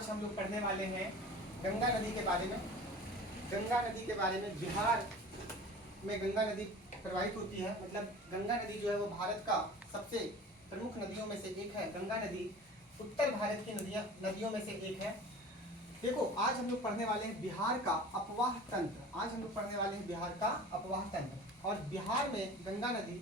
आज हम लोग पढ़ने वाले हैं गंगा नदी के बारे में। गंगा नदी के बारे में, बिहार में गंगा नदी प्रवाहित होती है। मतलब गंगा नदी जो है वो भारत का सबसे प्रमुख नदियों में से एक है। गंगा नदी उत्तर भारत की नदियों में से एक है। देखो, आज हम लोग पढ़ने वाले हैं बिहार का अपवाह तंत्र। आज हम लोग पढ़ने वाले हैं बिहार का अपवाह तंत्र। और बिहार में गंगा नदी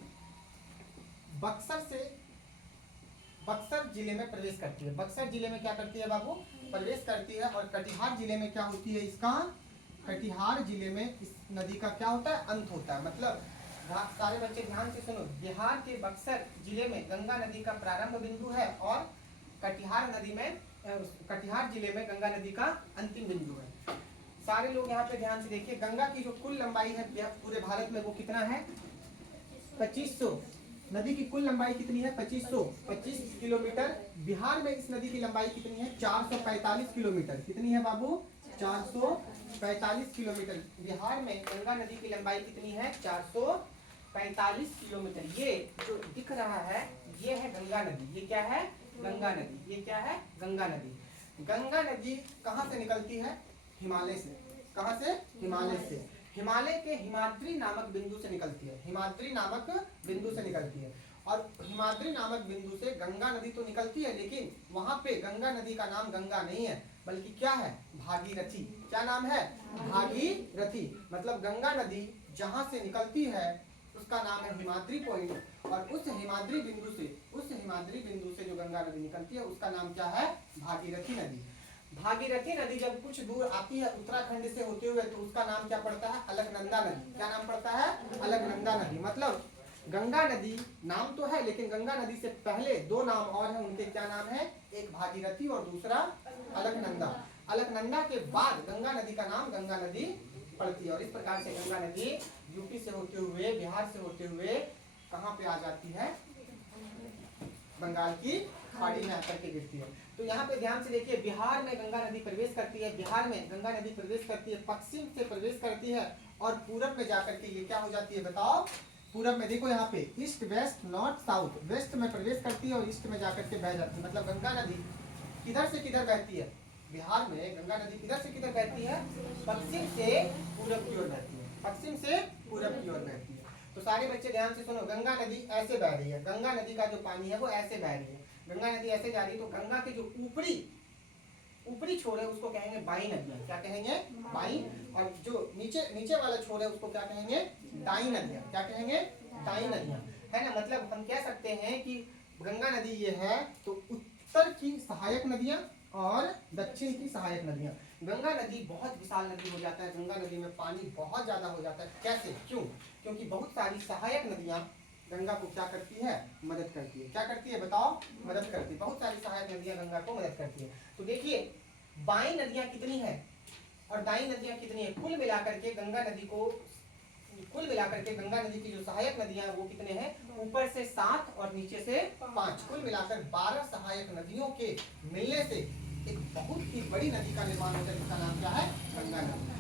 बक्सर जिले में प्रवेश करती है। बक्सर जिले में क्या करती है बाबू? प्रवेश करती है। और कटिहार जिले में क्या होती है इसका? कटिहार जिले में इस नदी का क्या होता है? अंत होता है। मतलब सारे बच्चे ध्यान से सुनो, बिहार के बक्सर जिले में गंगा नदी का प्रारंभ बिंदु है और कटिहार जिले में गंगा नदी का अंतिम बिंदु है। सारे लोग यहाँ पे ध्यान से देखिए, गंगा की जो कुल लंबाई है पूरे भारत में वो कितना है? 2500। नदी की कुल लंबाई कितनी है? 25 किलोमीटर। बिहार में इस नदी की लंबाई कितनी है? 445 किलोमीटर। कितनी है बाबू? 445 किलोमीटर। बिहार में गंगा नदी की लंबाई कितनी है? 445 किलोमीटर। ये जो दिख रहा है ये है गंगा नदी। ये क्या है? गंगा नदी। ये क्या है? गंगा नदी। गंगा नदी कहाँ से निकलती है? हिमालय से। कहाँ से? हिमालय से। हिमालय के हिमाद्री नामक बिंदु से निकलती है। हिमाद्री नामक बिंदु से निकलती है। और हिमाद्री नामक बिंदु से गंगा नदी तो निकलती है, लेकिन वहां पे गंगा नदी का नाम गंगा नहीं है, बल्कि क्या है? भागीरथी। क्या नाम है? भागीरथी। मतलब गंगा नदी जहां से निकलती है उसका नाम है हिमाद्री पॉइंट। और उस हिमाद्री बिंदु से जो गंगा नदी निकलती है उसका नाम क्या है? भागीरथी नदी। भागीरथी नदी जब कुछ दूर आती है उत्तराखंड से होते हुए तो उसका नाम क्या पड़ता है? अलकनंदा नदी। क्या नाम पड़ता है? अलकनंदा नदी। मतलब गंगा नदी नाम तो है, लेकिन गंगा नदी से पहले दो नाम और हैं। उनके क्या नाम है? एक भागीरथी और दूसरा अलकनंदा। अलकनंदा के बाद गंगा नदी का नाम गंगा नदी पड़ती है। और इस प्रकार से गंगा नदी यूपी से होते हुए, बिहार से होते हुए कहाँ पे आ जाती है? बंगाल की खाड़ी में आकर के गिरती है। तो यहाँ पे ध्यान से देखिए, बिहार में गंगा नदी प्रवेश करती है। बिहार में गंगा नदी प्रवेश करती है, पश्चिम से प्रवेश करती है और पूरब में जाकर के ये क्या हो जाती है बताओ? पूरब में देखो यहाँ पे east west north south, west में प्रवेश करती है और ईस्ट में जाकर के बह जाती है। मतलब गंगा नदी किधर से किधर बहती है? बिहार में गंगा नदी किधर से किधर बहती है? पश्चिम से पूरब की ओर बहती है। पश्चिम से पूरब की ओर बहती है। तो सारे बच्चे ध्यान से सुनो, गंगा नदी ऐसे बह रही है। गंगा नदी का जो पानी है वो ऐसे बह रही है। गंगा नदी ऐसे जा रही है तो गंगा के जो ऊपरी छोर है उसको कहेंगे बाई नदियां। क्या कहेंगे? बाई। और जो नीचे वाला छोर है उसको क्या कहेंगे? दाई नदियां। क्या कहेंगे? दाई नदियां, है ना। मतलब हम कह सकते हैं कि गंगा नदी ये है तो उत्तर की सहायक नदियां और दक्षिण की सहायक नदियां। गंगा नदी बहुत विशाल नदी हो जाता है। गंगा नदी में पानी बहुत ज्यादा हो जाता है। कैसे? क्यों? क्योंकि बहुत सारी सहायक नदियां गंगा को क्या करती है? मदद करती है। क्या करती है बताओ? मदद करती है। बहुत सारी सहायक नदियां गंगा को मदद करती है। तो देखिए, बाई नदियां कितनी है और दाई नदियां कितनी है? कुल मिलाकर के गंगा नदी की जो सहायक नदियां वो कितने हैं? ऊपर से 7 और नीचे से 5, कुल मिलाकर 12 सहायक नदियों के मिलने से एक बहुत ही बड़ी नदी का निर्माण होता है जिसका नाम क्या है? गंगा नदी।